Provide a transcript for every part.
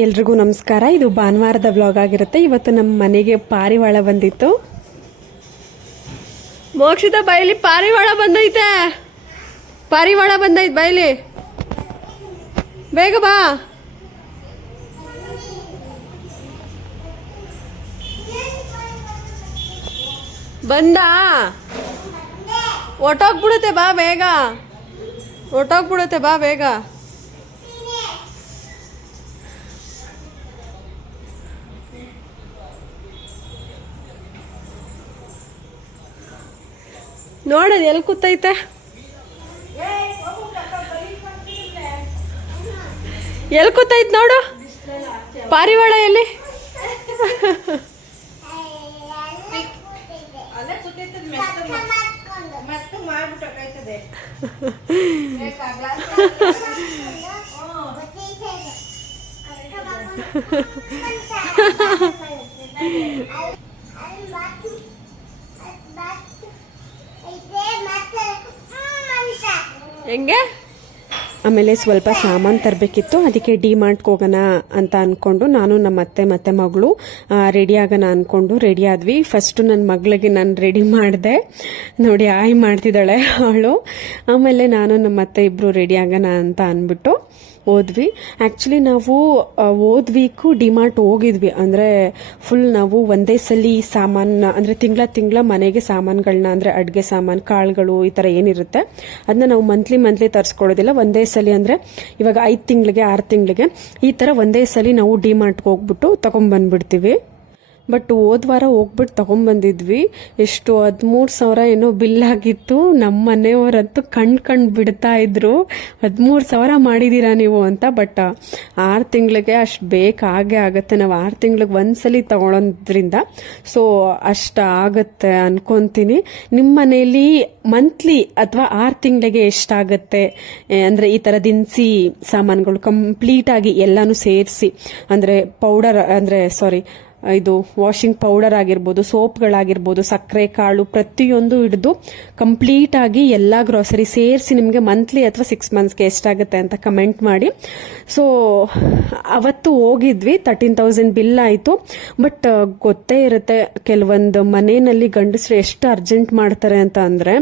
ಎಲ್ರಿಗೂ ನಮಸ್ಕಾರ. ಇದು ಭಾನುವಾರದ ವ್ಲಾಗ್ ಆಗಿರುತ್ತೆ. ಇವತ್ತು ನಮ್ಮ ಮನೆಗೆ ಪಾರಿವಾಳ ಬಂದಿತ್ತು. ಮೋಕ್ಷಿತ ಬೈಲಿ ಪಾರಿವಾಳ ಬಂದೈತೆ. ಪಾರಿವಾಳ ಬಂದೈತೆ ಬೈಲಿ, ಬೇಗ ಬಾ. ಬಂದ ಒಟ್ಟೋಗ್ಬಿಡುತ್ತೆ, ಬಾ ಬೇಗ. ಒಟ್ಟೋಗ್ಬಿಡುತ್ತೆ, ಬಾ ಬೇಗ. ನೋಡೋದು ಎಲ್ಲಿ ಕೂತೈತೆ, ಎಲ್ಲಿ ಕೂತೈತೆ ನೋಡು. ಪಾರಿವಾಳ ಎಲ್ಲಿ? ಹೆಂಗೆ? ಆಮೇಲೆ ಸ್ವಲ್ಪ ಸಾಮಾನು ತರಬೇಕಿತ್ತು, ಅದಕ್ಕೆ ಡಿ ಮಾರ್ಟ್ಗೆ ಹೋಗೋಣ ಅಂತ ಅಂದ್ಕೊಂಡು ನಾನು ನಮ್ಮ ಅತ್ತೆ ಮತ್ತೆ ಮಗಳು ರೆಡಿ ಆಗೋಣ ಅಂದ್ಕೊಂಡು ರೆಡಿ ಆದ್ವಿ. ಫಸ್ಟು ನನ್ನ ಮಗಳಿಗೆ ನಾನು ರೆಡಿ ಮಾಡಿದೆ, ನೋಡಿ ಆಯ್ ಮಾಡ್ತಿದ್ದಾಳೆ ಅವಳು. ಆಮೇಲೆ ನಾನು ನಮ್ಮ ಅತ್ತೆ ಇಬ್ಬರು ರೆಡಿ ಆಗೋಣ ಅಂತ ಅಂದ್ಬಿಟ್ಟು ಹೋದ್ವಿ. ಆ್ಯಕ್ಚುಲಿ ನಾವು ಹೋದ ವೀಕು ಡಿಮಾರ್ಟ್ ಹೋಗಿದ್ವಿ. ಅಂದರೆ ಫುಲ್ ನಾವು ಒಂದೇ ಸಲ ಸಾಮಾನು, ಅಂದರೆ ತಿಂಗಳ ಮನೆಗೆ ಸಾಮಾನುಗಳನ್ನ, ಅಂದರೆ ಅಡುಗೆ ಸಾಮಾನು, ಕಾಳುಗಳು, ಈ ಥರ ಏನಿರುತ್ತೆ ಅದನ್ನ ನಾವು ಮಂತ್ಲಿ ತರಿಸ್ಕೊಳ್ಳೋದಿಲ್ಲ. ಒಂದೇ ಸಲ, ಅಂದರೆ ಇವಾಗ 5 ತಿಂಗಳಿಗೆ 6 ತಿಂಗಳಿಗೆ ಈ ಥರ ಒಂದೇ ಸಲ ನಾವು ಡಿಮಾರ್ಟ್ಗೆ ಹೋಗ್ಬಿಟ್ಟು ತೊಗೊಂಡ್ಬಂದ್ಬಿಡ್ತೀವಿ. ಬಟ್ ಹೋದ ವಾರ ಹೋಗ್ಬಿಟ್ಟು ತೊಗೊಂಬಂದಿದ್ವಿ. ಎಷ್ಟು 13,000 ಏನೋ ಬಿಲ್ ಆಗಿತ್ತು. ನಮ್ಮ ಮನೆಯವರಂತೂ ಕಣ್ ಬಿಡ್ತಾ ಇದ್ರು, 13,000 ಮಾಡಿದ್ದೀರಾ ನೀವು ಅಂತ. ಬಟ್ 6 ತಿಂಗಳಿಗೆ ಅಷ್ಟು ಬೇಕಾಗೇ ಆಗುತ್ತೆ. ನಾವು 6 ತಿಂಗಳಿಗೆ ಒಂದ್ಸಲಿ ತಗೊಳೋದ್ರಿಂದ ಸೊ ಅಷ್ಟು ಆಗುತ್ತೆ ಅನ್ಕೊಂತೀನಿ. ನಿಮ್ಮ ಮನೇಲಿ ಮಂತ್ಲಿ ಅಥವಾ 6 ತಿಂಗಳಿಗೆ ಎಷ್ಟಾಗುತ್ತೆ, ಅಂದರೆ ಈ ಥರ ದಿನಸಿ ಸಾಮಾನುಗಳು ಕಂಪ್ಲೀಟಾಗಿ ಎಲ್ಲಾನು ಸೇರಿಸಿ, ಅಂದರೆ ಪೌಡರ್, ಅಂದರೆ ಸಾರಿ ಇದು ವಾಷಿಂಗ್ ಪೌಡರ್ ಆಗಿರ್ಬೋದು, ಸೋಪ್ಗಳಾಗಿರ್ಬೋದು, ಸಕ್ಕರೆ, ಕಾಳು, ಪ್ರತಿಯೊಂದು ಹಿಡಿದು ಕಂಪ್ಲೀಟ್ ಆಗಿ ಎಲ್ಲ ಗ್ರಾಸರಿ ಸೇರಿಸಿ ನಿಮಗೆ ಮಂತ್ಲಿ ಅಥವಾ 6 ಮಂತ್ಸ್ಗೆ ಎಷ್ಟಾಗುತ್ತೆ ಅಂತ ಕಮೆಂಟ್ ಮಾಡಿ. ಸೊ ಅವತ್ತು ಹೋಗಿದ್ವಿ, 13,000 ಬಿಲ್ ಆಯಿತು. ಬಟ್ ಗೊತ್ತೇ ಇರುತ್ತೆ, ಕೆಲವೊಂದು ಮನೆಯಲ್ಲಿ ಗಂಡಸರು ಎಷ್ಟು ಅರ್ಜೆಂಟ್ ಮಾಡ್ತಾರೆ ಅಂತ ಅಂದರೆ,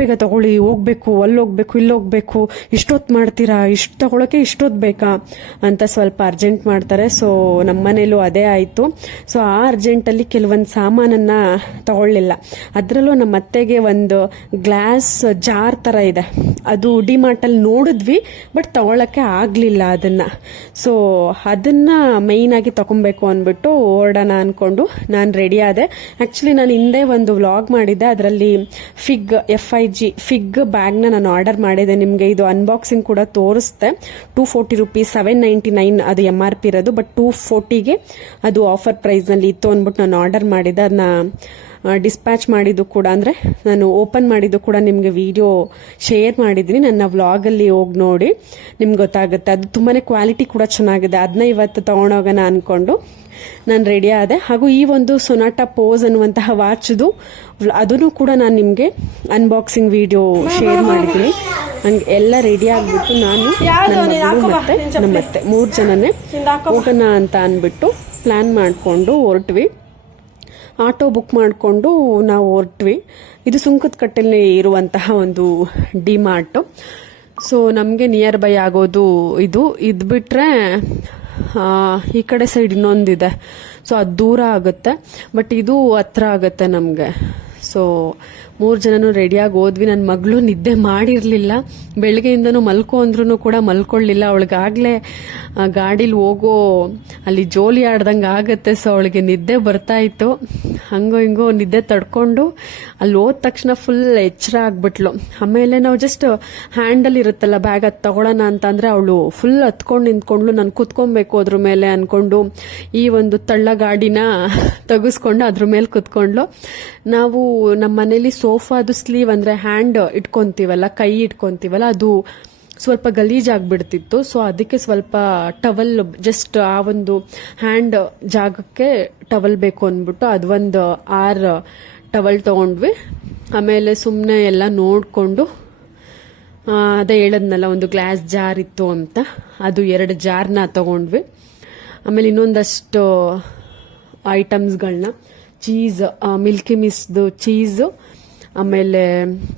ಬೇಗ ತಗೊಳ್ಳಿ, ಹೋಗ್ಬೇಕು, ಅಲ್ಲೋಗ್ಬೇಕು, ಇಲ್ಲೋಗ್ಬೇಕು, ಇಷ್ಟೊತ್ತು ಮಾಡ್ತೀರಾ, ಇಷ್ಟು ತಗೊಳಕ್ಕೆ ಇಷ್ಟೊತ್ತು ಬೇಕಾ ಅಂತ ಸ್ವಲ್ಪ ಅರ್ಜೆಂಟ್ ಮಾಡ್ತಾರೆ. ಸೊ ನಮ್ಮ ಮನೇಲೂ ಅದೇ ಆಯಿತು. ಸೊ ಆ ಅರ್ಜೆಂಟಲ್ಲಿ ಕೆಲವೊಂದು ಸಾಮಾನನ್ನ ತಗೊಳ್ಳಿಲ್ಲ. ಅದರಲ್ಲೂ ನಮ್ಮ ಅತ್ತೆಗೆ ಒಂದು ಗ್ಲಾಸ್ ಜಾರ್ ಥರ ಇದೆ, ಅದು ಡಿಮಾರ್ಟಲ್ಲಿ ನೋಡಿದ್ವಿ, ಬಟ್ ತಗೊಳಕ್ಕೆ ಆಗಲಿಲ್ಲ ಅದನ್ನು. ಸೊ ಅದನ್ನು ಮೇಯ್ನಾಗಿ ತಗೊಬೇಕು ಅಂದ್ಬಿಟ್ಟು ಹೊರಡೋಣ ಅಂದ್ಕೊಂಡು ನಾನು ರೆಡಿ ಆದೆ. ಆ್ಯಕ್ಚುಲಿ ನಾನು ಹಿಂದೆ ಒಂದು ವ್ಲಾಗ್ ಮಾಡಿದ್ದೆ, ಅದರಲ್ಲಿ FIG ಫಿಗ್ ಬ್ಯಾಗ್ನ ನಾನು ಆರ್ಡರ್ ಮಾಡಿದೆ. ನಿಮಗೆ ಇದು ಅನ್ಬಾಕ್ಸಿಂಗ್ ಕೂಡ ತೋರಿಸ್ತೆ. 240 ರೂಪೀಸ್, 799 ಅದು MRP ಇರೋದು. ಬಟ್ 240ಗೆ ಅದು ಆಫರ್ ಪ್ರೈಸ್ನಲ್ಲಿ ಇತ್ತು ಅಂದ್ಬಿಟ್ಟು ನಾನು ಆರ್ಡರ್ ಮಾಡಿದ್ದೆ. ಅದನ್ನ ಡಿಸ್ಪ್ಯಾಚ್ ಮಾಡಿದ್ದು ಕೂಡ, ಅಂದರೆ ನಾನು ಓಪನ್ ಮಾಡಿದ್ದು ಕೂಡ ನಿಮಗೆ ವಿಡಿಯೋ ಶೇರ್ ಮಾಡಿದ್ದೀನಿ. ನನ್ನ ವ್ಲಾಗಲ್ಲಿ ಹೋಗಿ ನೋಡಿ ನಿಮ್ಗೆ ಗೊತ್ತಾಗುತ್ತೆ. ಅದು ತುಂಬಾ ಕ್ವಾಲಿಟಿ ಕೂಡ ಚೆನ್ನಾಗಿದೆ. ಅದನ್ನ ಇವತ್ತು ತೊಗೊಂಡೋಗೋಣ ಅಂದ್ಕೊಂಡು ನಾನು ರೆಡಿ ಆದೆ. ಹಾಗೂ ಈ ಒಂದು ಸೊನಾಟಾ ಪೋಸ್ ಅನ್ನುವಂತಹ ವಾಚ್ದು ಅದನ್ನು ಕೂಡ ನಾನು ನಿಮಗೆ ಅನ್ಬಾಕ್ಸಿಂಗ್ ವಿಡಿಯೋ ಶೇರ್ ಮಾಡಿದ್ದೀನಿ. ಹಂಗೆ ಎಲ್ಲ ರೆಡಿ ಆಗಿಬಿಟ್ಟು ನಾನು ಮತ್ತೆ ನಮ್ಮತ್ತೆ 3 ಜನನೇ ಹೋಗೋಣ ಅಂತ ಅಂದ್ಬಿಟ್ಟು ಪ್ಲ್ಯಾನ್ ಮಾಡಿಕೊಂಡು ಹೊರಟ್ವಿ. ಆಟೋ ಬುಕ್ ಮಾಡಿಕೊಂಡು ನಾವು ಹೊರಟ್ವಿ. ಇದು ಸುಂಕದಕಟ್ಟೆಯಲ್ಲಿ ಇರುವಂತಹ ಒಂದು ಡಿಮಾರ್ಟ್. ಸೊ ನಮಗೆ ನಿಯರ್ ಬೈ ಆಗೋದು ಇದು ಬಿಟ್ಟರೆ ಈ ಕಡೆ ಸೈಡ್ ಇನ್ನೊಂದಿದೆ. ಸೊ ಅದು ದೂರ ಆಗುತ್ತೆ, ಬಟ್ ಇದು ಹತ್ರ ಆಗುತ್ತೆ ನಮಗೆ. ಸೊ 3 ಜನನು ರೆಡಿಯಾಗಿ ಹೋದ್ವಿ. ನನ್ನ ಮಗಳು ನಿದ್ದೆ ಮಾಡಿರಲಿಲ್ಲ, ಬೆಳಗ್ಗೆಯಿಂದನೂ ಮಲ್ಕೊ ಅಂದ್ರೂ ಕೂಡ ಮಲ್ಕೊಳ್ಳಿಲ್ಲ. ಅವಳಿಗಾಗಲೇ ಗಾಡೀಲಿ ಹೋಗೋ ಅಲ್ಲಿ ಜೋಲಿ ಆಡ್ದಂಗೆ ಆಗುತ್ತೆ. ಸೊ ಅವಳಿಗೆ ನಿದ್ದೆ ಬರ್ತಾ ಇತ್ತು. ಹಂಗೋ ಹಿಂಗೋ ನಿದ್ದೆ ತಡ್ಕೊಂಡು ಅಲ್ಲಿ ಹೋದ ತಕ್ಷಣ ಫುಲ್ ಎಚ್ಚರ ಆಗ್ಬಿಟ್ಲು. ಆಮೇಲೆ ನಾವು ಜಸ್ಟ್ ಹ್ಯಾಂಡಲ್ ಇರುತ್ತಲ್ಲ ಬ್ಯಾಗ್, ಅದು ತಗೊಳ್ಳೋಣ ಅಂತ ಅಂದರೆ ಅವಳು ಫುಲ್ ಹತ್ಕೊಂಡು ನಿಂತ್ಕೊಂಡ್ಲು. ನಾನು ಕುತ್ಕೊಬೇಕು ಅದ್ರ ಮೇಲೆ ಅಂದ್ಕೊಂಡು ಈ ಒಂದು ತಳ್ಳ ಗಾಡಿನ ತೆಗೆಸ್ಕೊಂಡು ಅದ್ರ ಮೇಲೆ ಕುತ್ಕೊಂಡ್ಲು. ನಾವು ನಮ್ಮ ಮನೇಲಿ ಸೋಫಾದು ಸ್ಲೀವ್, ಅಂದರೆ ಹ್ಯಾಂಡ್ ಇಟ್ಕೊಂತೀವಲ್ಲ, ಕೈ ಇಟ್ಕೊಂತೀವಲ್ಲ, ಅದು ಸ್ವಲ್ಪ ಗಲೀಜಾಗ್ಬಿಡ್ತಿತ್ತು. ಸೊ ಅದಕ್ಕೆ ಸ್ವಲ್ಪ ಟವಲ್, ಜಸ್ಟ್ ಆ ಒಂದು ಹ್ಯಾಂಡ್ ಜಾಗಕ್ಕೆ ಟವಲ್ ಬೇಕು ಅಂದ್ಬಿಟ್ಟು ಅದೊಂದು 6 ಟವಲ್ ತೊಗೊಂಡ್ವಿ. ಆಮೇಲೆ ಸುಮ್ಮನೆ ಎಲ್ಲ ನೋಡಿಕೊಂಡು ಅದೇ ಹೇಳದ್ನಲ್ಲ ಒಂದು ಗ್ಲಾಸ್ ಜಾರ್ ಇತ್ತು ಅಂತ, ಅದು 2 ಜಾರ್ನ ತಗೊಂಡ್ವಿ. ಆಮೇಲೆ ಇನ್ನೊಂದಷ್ಟು ಐಟಮ್ಸ್ಗಳನ್ನ ಚೀಸ್, ಮಿಲ್ಕಿ ಮಿಸ್ದು ಚೀಸು, ಆಮೇಲೆ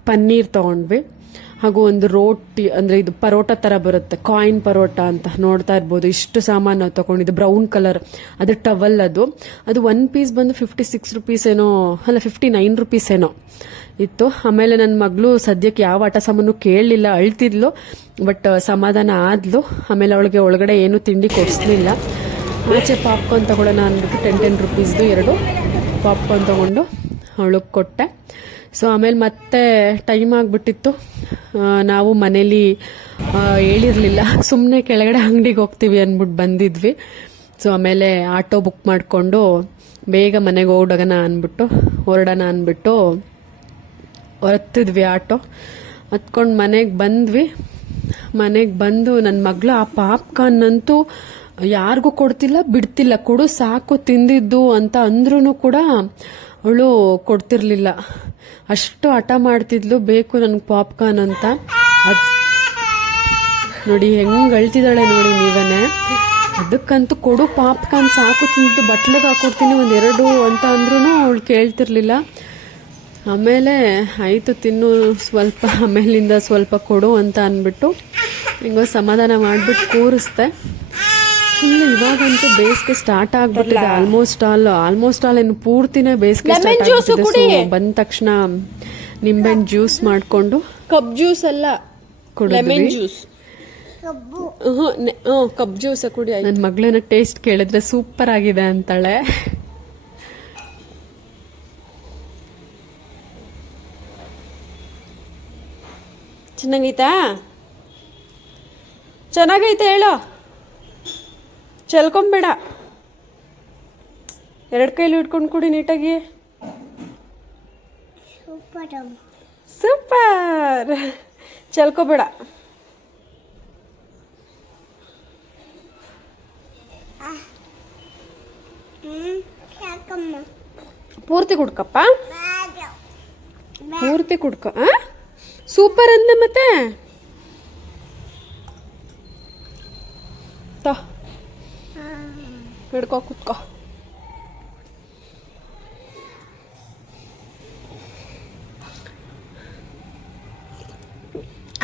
ಪನ್ನೀರ್ ತೊಗೊಂಡ್ವಿ, ಹಾಗೂ ಒಂದು ರೋಟಿ, ಅಂದರೆ ಇದು ಪರೋಟ ಥರ ಬರುತ್ತೆ, ಕಾಯಿನ್ ಪರೋಟ ಅಂತ ನೋಡ್ತಾ ಇರ್ಬೋದು. ಇಷ್ಟು ಸಾಮಾನು ನಾವು ತೊಗೊಂಡಿದ್ದು, ಬ್ರೌನ್ ಕಲರ್, ಅದು ಟವಲ್, ಅದು ಒನ್ ಪೀಸ್ ಬಂದು 56 ರುಪೀಸ್ ಏನೋ, ಅಲ್ಲ 59 ರುಪೀಸ್ ಏನೋ ಇತ್ತು. ಆಮೇಲೆ ನನ್ನ ಮಗಳು ಸದ್ಯಕ್ಕೆ ಯಾವ ಆಟ ಸಾಮಾನು ಕೇಳಲಿಲ್ಲ, ಅಳ್ತಿದ್ಲು, ಬಟ್ ಸಮಾಧಾನ ಆದ್ಲು. ಆಮೇಲೆ ಅವಳಿಗೆ ಒಳಗಡೆ ಏನು ತಿಂಡಿ ಕೊಡಿಸ್ಲಿಲ್ಲ. ಆಚೆ ಪಾಪ್ಕಾರ್ನ್ ತಗೊಳ್ಳೋಣ ಅಂದ್ಬಿಟ್ಟು 10 ರುಪೀಸ್ದು 2 ಪಾಪ್ಕಾರ್ನ್ ತೊಗೊಂಡು ಅವಳಿಗೆ ಕೊಟ್ಟೆ. ಸೊ ಆಮೇಲೆ ಮತ್ತೆ ಟೈಮ್ ಆಗಿಬಿಟ್ಟಿತ್ತು. ನಾವು ಮನೇಲಿ ಹೇಳಿರಲಿಲ್ಲ, ಸುಮ್ಮನೆ ಕೆಳಗಡೆ ಅಂಗಡಿಗೆ ಹೋಗ್ತೀವಿ ಅಂದ್ಬಿಟ್ಟು ಬಂದಿದ್ವಿ. ಸೊ ಆಮೇಲೆ ಆಟೋ ಬುಕ್ ಮಾಡಿಕೊಂಡು ಬೇಗ ಮನೆಗೆ ಹೊರಡೋಣ ಅಂದ್ಬಿಟ್ಟು ಹೊರತ್ತಿದ್ವಿ. ಆಟೋ ಹತ್ಕೊಂಡು ಮನೆಗೆ ಬಂದು ನನ್ನ ಮಗಳು ಆ ಪಾಪ್ಕಾರ್ನ್ ಅಂತೂ ಯಾರಿಗೂ ಕೊಡ್ತಿಲ್ಲ, ಬಿಡ್ತಿಲ್ಲ. ಕೊಡು ಸಾಕು ತಿಂದಿದ್ದು ಅಂತ ಅಂದ್ರೂ ಕೂಡ ಅವಳು ಕೊಡ್ತಿರ್ಲಿಲ್ಲ. ಅಷ್ಟು ಹಠ ಮಾಡ್ತಿದ್ಲು, ಬೇಕು ನನಗೆ ಪಾಪ್ಕಾರ್ನ್ ಅಂತ. ನೋಡಿ ಹೆಂಗ್ ಅಳ್ತಿದ್ದಾಳೆ ನೋಡಿ ನೀವೇ. ಅದಕ್ಕಂತೂ ಕೊಡು ಪಾಪ್ಕಾರ್ನ್ ಸಾಕು ತಿಂದು ಬಟ್ಲಿಗೆ ಹಾಕೊಡ್ತೀನಿ 1-2 ಅಂತ ಅಂದ್ರೂ ಅವಳು ಕೇಳ್ತಿರ್ಲಿಲ್ಲ. ಆಮೇಲೆ ಆಯಿತು ತಿನ್ನು ಸ್ವಲ್ಪ, ಆಮೇಲಿಂದ ಸ್ವಲ್ಪ ಕೊಡು ಅಂತ ಅಂದ್ಬಿಟ್ಟು ಹಿಂಗೋ ಸಮಾಧಾನ ಮಾಡಿಬಿಟ್ಟು ಕೂರಿಸ್ದೆ. ಫುಲ್ ಇವಾಗಂತೂ ಬೇಸಿಗೆ ಸ್ಟಾರ್ಟ್ ಆಗ್ಬಿಟ್ಟಿದೆ. ಆಲ್ಮೋಸ್ಟ್ ಆಲ್ ಏನು ಪೂರ್ತಿನೇ ಬೇಸಿಗೆ ಸ್ಟಾರ್ಟ್ ಆಗ್ಬಿಟ್ಟಿದೆ. ಬಂದ ತಕ್ಷಣ ನಿಂಬೆಹಣ್ಣು ಜ್ಯೂಸ್ ಮಾಡ್ಕೊಂಡು, ಕಪ್ ಜ್ಯೂಸ್ ಅಲ್ಲ, ಲೆಮನ್ ಜ್ಯೂಸ್, ಕಪ್ ಜ್ಯೂಸ್ ಕುಡಿ. ನನ್ನ ಮಗಳನ್ನ ಟೇಸ್ಟ್ ಕೇಳಿದ್ರೆ ಸೂಪರ್ ಆಗಿದೆ ಅಂತಾಳೆ. ಚೆನ್ನಾಗೈತೆ ಹೇಳೋ, ಚೆಲ್ಕೊಂಬೇಡ, 2 ಕೈಲಿ ಇಟ್ಕೊಂಡು ಕುಡಿ ನೀಟಾಗಿ. ಸೂಪರ್, ಚೆಲ್ಕೋಬೇಡ. ಪೂರ್ತಿ ಕುಡ್ಕಪ್ಪ, ಪೂರ್ತಿ ಕುಡ್ಕ. ಸೂಪರ್ ಅಂದೆ ಮತ್ತೆ ಹಿಡ್ಕೊ ಕುತ್ಕೋ.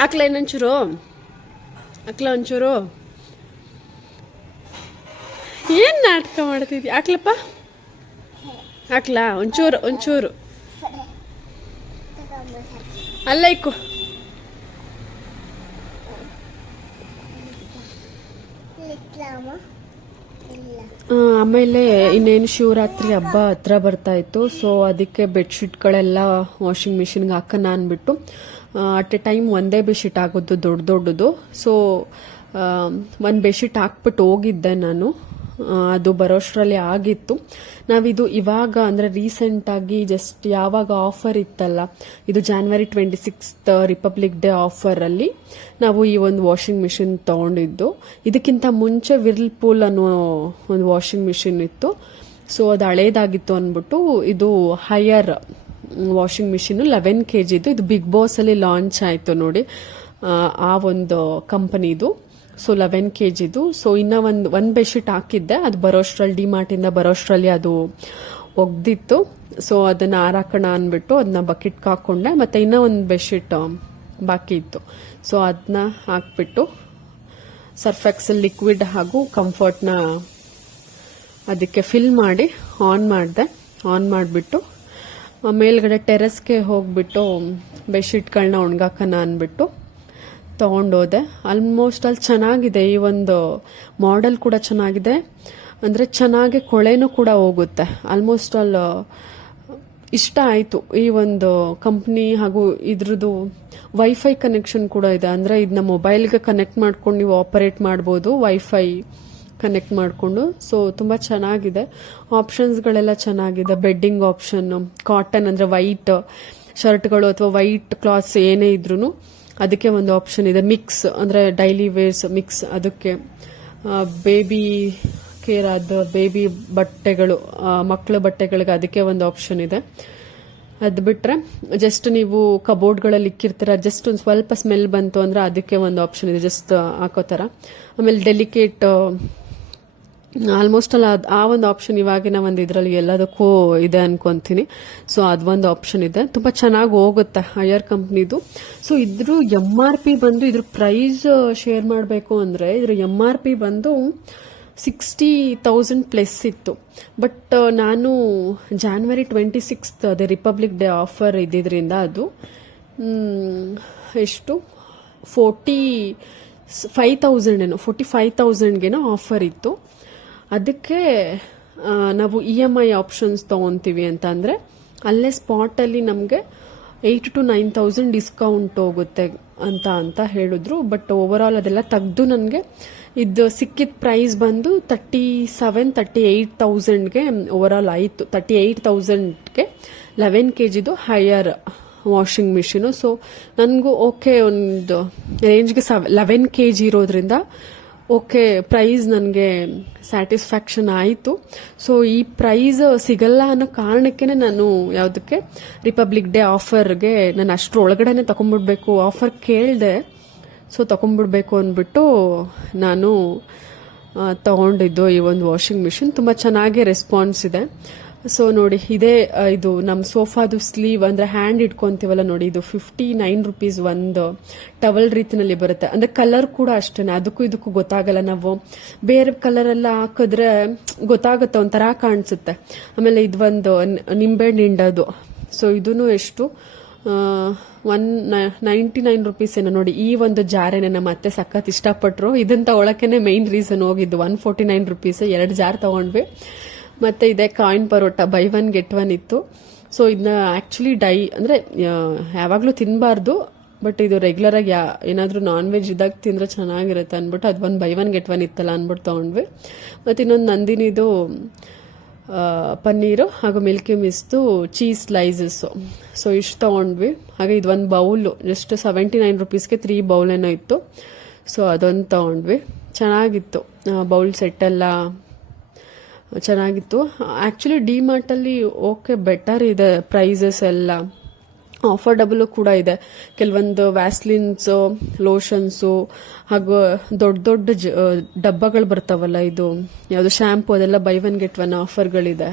ಹಾಕ್ಲ ಇನ್ನೊಂಚೂರು, ಒಂಚೂರು. ಏನ್ ನಾಟಕ ಮಾಡ್ತಿದ್ವಿ? ಹಾಕ್ಲಪ್ಪ, ಹಾಕ್ಲಾ? ಒಂಚೂರು ಅಲ್ಲ ಇಕ್ಕು. ಆಮೇಲೆ ಇನ್ನೇನು ಶಿವರಾತ್ರಿ ಹಬ್ಬ ಹತ್ರ ಬರ್ತಾ ಇತ್ತು. ಸೊ ಅದಕ್ಕೆ ಬೆಡ್ಶೀಟ್ಗಳೆಲ್ಲ ವಾಷಿಂಗ್ ಮಿಷಿನ್ಗೆ ಹಾಕೋಣ ಅಂದ್ಬಿಟ್ಟು ಅಟ್ ಎ ಟೈಮ್ ಒಂದೇ ಬೆಡ್ಶೀಟ್ ಆಗೋದು ದೊಡ್ಡದು. ಸೊ ಒಂದು ಬೆಡ್ಶೀಟ್ ಹಾಕ್ಬಿಟ್ಟು ಹೋಗಿದ್ದೆ ನಾನು, ಅದು ಬರೋಷ್ಟರಲ್ಲಿ ಆಗಿತ್ತು. ನಾವಿದು ಇವಾಗ ಅಂದರೆ ರೀಸೆಂಟಾಗಿ ಜಸ್ಟ್ ಯಾವಾಗ ಆಫರ್ ಇತ್ತಲ್ಲ, ಇದು January 26th ರಿಪಬ್ಲಿಕ್ ಡೇ ಆಫರಲ್ಲಿ ನಾವು ಈ ಒಂದು ವಾಷಿಂಗ್ ಮಿಷಿನ್ ತೊಗೊಂಡಿದ್ದು. ಇದಕ್ಕಿಂತ ಮುಂಚೆ ವಿರ್ಲ್ಪೂಲ್ ಅನ್ನೋ ಒಂದು ವಾಷಿಂಗ್ ಮಿಷಿನ್ ಇತ್ತು. ಸೊ ಅದು ಹಳೇದಾಗಿತ್ತು ಅಂದ್ಬಿಟ್ಟು ಇದು ಹೈಯರ್ ವಾಷಿಂಗ್ ಮಿಷಿನ್ 11 kg ಇದು ಬಿಗ್ ಬಾಸಲ್ಲಿ ಲಾಂಚ್ ಆಯಿತು ನೋಡಿ, ಆ ಒಂದು ಕಂಪನಿದು. So 11 kg. ಸೊ ಇನ್ನ ಒಂದು ಬೆಡ್ಶೀಟ್ ಹಾಕಿದ್ದೆ, ಅದು ಬರೋಷ್ಟ್ರಲ್ಲಿ ಡಿಮಾರ್ಟಿಂದ ಬರೋಷ್ಟ್ರಲ್ಲಿ ಅದು ಒಗ್ದಿತ್ತು. ಸೊ ಅದನ್ನ ಹಾರಾಕೋಣ ಅಂದ್ಬಿಟ್ಟು ಅದನ್ನ ಬಕೆಟ್ಗೆ ಹಾಕೊಂಡೆ. ಮತ್ತೆ ಇನ್ನೂ ಒಂದು ಬೆಡ್ಶೀಟ್ ಬಾಕಿ ಇತ್ತು. ಸೊ ಅದನ್ನ ಹಾಕ್ಬಿಟ್ಟು ಸರ್ಫ್ ಎಕ್ಸೆಲ್ ಲಿಕ್ವಿಡ್ ಹಾಗೂ ಕಂಫರ್ಟ್ನ ಅದಕ್ಕೆ ಫಿಲ್ ಮಾಡಿ ಆನ್ ಮಾಡಿಬಿಟ್ಟು ಮೇಲ್ಗಡೆ ಟೆರೆಸ್ಗೆ ಹೋಗ್ಬಿಟ್ಟು ಬೆಡ್ಶೀಟ್ಗಳನ್ನ ಒಣಗಾಕೋಣ ಅಂದ್ಬಿಟ್ಟು ತೊಗೊಂಡೋದೆ. ಆಲ್ಮೋಸ್ಟ್ ಅಲ್ಲಿ ಚೆನ್ನಾಗಿದೆ, ಈ ಒಂದು ಮಾಡೆಲ್ ಕೂಡ ಚೆನ್ನಾಗಿದೆ, ಅಂದರೆ ಚೆನ್ನಾಗಿ ಕೊಳೆನೂ ಕೂಡ ಹೋಗುತ್ತೆ. ಆಲ್ಮೋಸ್ಟ್ ಆಲ್ ಇಷ್ಟ ಆಯಿತು ಈ ಒಂದು ಕಂಪ್ನಿ. ಹಾಗೂ ಇದ್ರದ್ದು ವೈಫೈ ಕನೆಕ್ಷನ್ ಕೂಡ ಇದೆ, ಅಂದರೆ ಇದನ್ನ ಮೊಬೈಲ್ಗೆ ಕನೆಕ್ಟ್ ಮಾಡ್ಕೊಂಡು ನೀವು ಆಪರೇಟ್ ಮಾಡ್ಬೋದು, ವೈಫೈ ಕನೆಕ್ಟ್ ಮಾಡಿಕೊಂಡು. ಸೊ ತುಂಬ ಚೆನ್ನಾಗಿದೆ, ಆಪ್ಷನ್ಸ್ಗಳೆಲ್ಲ ಚೆನ್ನಾಗಿದೆ. ಬೆಡ್ಡಿಂಗ್ ಆಪ್ಷನ್ನು, ಕಾಟನ್ ಅಂದರೆ ವೈಟ್ ಶರ್ಟ್ಗಳು ಅಥವಾ ವೈಟ್ ಕ್ಲಾತ್ಸ್ ಏನೇ ಇದ್ರೂ ಅದಕ್ಕೆ ಒಂದು ಆಪ್ಷನ್ ಇದೆ. ಮಿಕ್ಸ್ ಅಂದರೆ ಡೈಲಿ ವೇರ್ಸ್ ಮಿಕ್ಸ್, ಅದಕ್ಕೆ ಬೇಬಿ ಕೇರ್ ಆದ ಬೇಬಿ ಬಟ್ಟೆಗಳು, ಮಕ್ಕಳ ಬಟ್ಟೆಗಳಿಗೆ ಅದಕ್ಕೆ ಒಂದು ಆಪ್ಷನ್ ಇದೆ. ಅದು ಬಿಟ್ಟರೆ ಜಸ್ಟ್ ನೀವು ಕಬೋರ್ಡ್ಗಳಲ್ಲಿ ಇಕ್ಕಿರ್ತೀರ, ಜಸ್ಟ್ ಒಂದು ಸ್ವಲ್ಪ ಸ್ಮೆಲ್ ಬಂತು ಅಂದರೆ ಅದಕ್ಕೆ ಒಂದು ಆಪ್ಷನ್ ಇದೆ, ಜಸ್ಟ್ ಹಾಕೋ ಥರ. ಆಮೇಲೆ ಡೆಲಿಕೇಟ್ ಆಲ್ಮೋಸ್ಟ್ ಅಲ್ಲ ಆ ಒಂದು ಆಪ್ಷನ್ ಇವಾಗಿನ ಒಂದು ಇದರಲ್ಲಿ ಎಲ್ಲದಕ್ಕೂ ಇದೆ ಅನ್ಕೊಂತೀನಿ. ಸೊ ಅದೊಂದು ಆಪ್ಷನ್ ಇದೆ, ತುಂಬಾ ಚೆನ್ನಾಗಿ ಹೋಗುತ್ತೆ ಹೈಯರ್ ಕಂಪ್ನಿದು. ಸೊ ಇದ್ರ MRP ಬಂದು ಇದ್ರ ಪ್ರೈಸ್ ಶೇರ್ ಮಾಡಬೇಕು ಅಂದ್ರೆ ಇದ್ರ MRP ಬಂದು 60,000 ಪ್ಲಸ್ ಇತ್ತು. ಬಟ್ ನಾನು January 26th ಅದೇ ರಿಪಬ್ಲಿಕ್ ಡೇ ಆಫರ್ ಇದ್ದಿದ್ರಿಂದ ಅದು ಎಷ್ಟು 45,000 ಆಫರ್ ಇತ್ತು. ಅದಕ್ಕೆ ನಾವು EMI ಆಪ್ಷನ್ಸ್ ತೊಗೊತೀವಿ ಅಂತ ಅಂದರೆ ಅಲ್ಲೇ ಸ್ಪಾಟಲ್ಲಿ ನಮಗೆ 8,000 to 9,000 ಡಿಸ್ಕೌಂಟ್ ಹೋಗುತ್ತೆ ಅಂತ ಹೇಳಿದ್ರು. ಬಟ್ ಓವರ್ ಆಲ್ ಅದೆಲ್ಲ ತೆಗೆದು ನನಗೆ ಇದು ಸಿಕ್ಕಿದ ಪ್ರೈಸ್ ಬಂದು 38,000ಗೆ ಓವರ್ ಆಲ್ ಆಯಿತು. 38,000ಗೆ 11 kgದು ಹೈಯರ್ ವಾಷಿಂಗ್ ಮಿಷಿನು. ಸೊ ನನಗೂ ಓಕೆ, ಒಂದು ರೇಂಜ್ಗೆ 11 kg ಇರೋದ್ರಿಂದ ಓಕೆ, ಪ್ರೈಸ್ ನನಗೆ ಸ್ಯಾಟಿಸ್ಫ್ಯಾಕ್ಷನ್ ಆಯಿತು. ಸೊ ಈ ಪ್ರೈಸ್ ಸಿಗಲ್ಲ ಅನ್ನೋ ಕಾರಣಕ್ಕೆ ನಾನು ಯಾವುದಕ್ಕೆ ರಿಪಬ್ಲಿಕ್ ಡೇ ಆಫರ್ಗೆ ನಾನು ಅಷ್ಟರೊಳಗಡೆ ತಗೊಂಡ್ಬಿಡ್ಬೇಕು, ಆಫರ್ ಕೇಳಿದೆ. ಸೊ ತಗೊಂಡ್ಬಿಡ್ಬೇಕು ಅಂದ್ಬಿಟ್ಟು ನಾನು ತಗೊಂಡಿದ್ದು ಈ ಒಂದು ವಾಷಿಂಗ್ ಮಿಷಿನ್. ತುಂಬ ಚೆನ್ನಾಗಿ ರೆಸ್ಪಾನ್ಸ್ ಇದೆ. ಸೊ ನೋಡಿ, ಇದೇ ಇದು ನಮ್ಮ ಸೋಫಾದು ಸ್ಲೀವ್ ಅಂದ್ರೆ ಹ್ಯಾಂಡ್ ಇಟ್ಕೊಂತೀವಲ್ಲ ನೋಡಿ, ಇದು 59 rupees ಒಂದು ಟವಲ್ ರೀತಿನಲ್ಲಿ ಬರುತ್ತೆ. ಅಂದ್ರೆ ಕಲರ್ ಕೂಡ ಅಷ್ಟೇನೆ, ಅದಕ್ಕೂ ಇದಕ್ಕೂ ಗೊತ್ತಾಗಲ್ಲ. ನಾವು ಬೇರೆ ಕಲರ್ ಎಲ್ಲ ಹಾಕಿದ್ರೆ ಗೊತ್ತಾಗುತ್ತೆ, ಒಂಥರ ಕಾಣಿಸುತ್ತೆ. ಆಮೇಲೆ ಇದೊಂದು ನಿಂಬೆಹಣ್ಣು ಹಿಂಡೋದು. ಸೊ ಇದೂ ಎಷ್ಟು 199 rupees ಏನೋ ನೋಡಿ. ಈ ಒಂದು ಜಾರೇನೆ ನಮ್ಮ ಅತ್ತೆ ಸಖತ್ ಇಷ್ಟಪಟ್ರು. ಇದನ್ನ ತಗೊಳಕ್ಕೇನೆ ಮೇನ್ ರೀಸನ್ ಹೋಗಿದ್ದು. 149 rupees 2 ಜಾರ್ ತಗೊಂಡ್ವಿ. ಮತ್ತೆ ಇದೆ ಕಾಯಿನ್ ಪರೋಟ, ಬೈ 1 get 1 ಇತ್ತು. ಸೊ ಇದನ್ನ ಆಕ್ಚುಲಿ ಅಂದ್ರೆ ಯಾವಾಗಲೂ ತಿನ್ನಬಾರ್ದು, ಬಟ್ ಇದು ರೆಗ್ಯುಲರ್ ಆಗಿ ಏನಾದರೂ ನಾನ್ ವೆಜ್ ಇದ್ದಾಗ ತಿಂದ್ರೆ ಚೆನ್ನಾಗಿರುತ್ತೆ ಅಂದ್ಬಿಟ್ಟು ಅದು ಒಂದು ಬೈ 1 get 1 ಇತ್ತಲ್ಲ ಅಂದ್ಬಿಟ್ಟು ತಗೊಂಡ್ವಿ. ಮತ್ತು ಇನ್ನೊಂದು ನಂದಿನಿದು ಪನ್ನೀರು ಹಾಗೂ ಮಿಲ್ಕಿ ಮಿಸ್ತು ಚೀಸ್ ಸ್ಲೈಸಸ್ಸು. ಸೊ ಇಷ್ಟು ತಗೊಂಡ್ವಿ. ಹಾಗೆ ಇದೊಂದು ಬೌಲು ಜಸ್ಟ್ 79 rupeesಗೆ 3 ಬೌಲ್ ಏನೋ ಇತ್ತು. ಸೊ ಅದೊಂದು ತಗೊಂಡ್ವಿ, ಚೆನ್ನಾಗಿತ್ತು. ಬೌಲ್ ಸೆಟ್ ಎಲ್ಲ ಚೆನ್ನಾಗಿತ್ತು. ಆ್ಯಕ್ಚುಲಿ ಡಿಮಾರ್ಟಲ್ಲಿ ಓಕೆ ಬೆಟರ್ ಇದೆ, ಪ್ರೈಸಸ್ ಎಲ್ಲ ಆಫರ್ಡಬಲ್ ಕೂಡ ಇದೆ. ಕೆಲವೊಂದು ವ್ಯಾಸ್ಲಿನ್ಸು, ಲೋಷನ್ಸು ಹಾಗೂ ದೊಡ್ಡ ದೊಡ್ಡ ಡಬ್ಬಗಳು ಬರ್ತಾವಲ್ಲ, ಇದು ಯಾವುದು ಶ್ಯಾಂಪು, ಅದೆಲ್ಲ ಬೈ 1 get 1 ಆಫರ್ಗಳಿದೆ.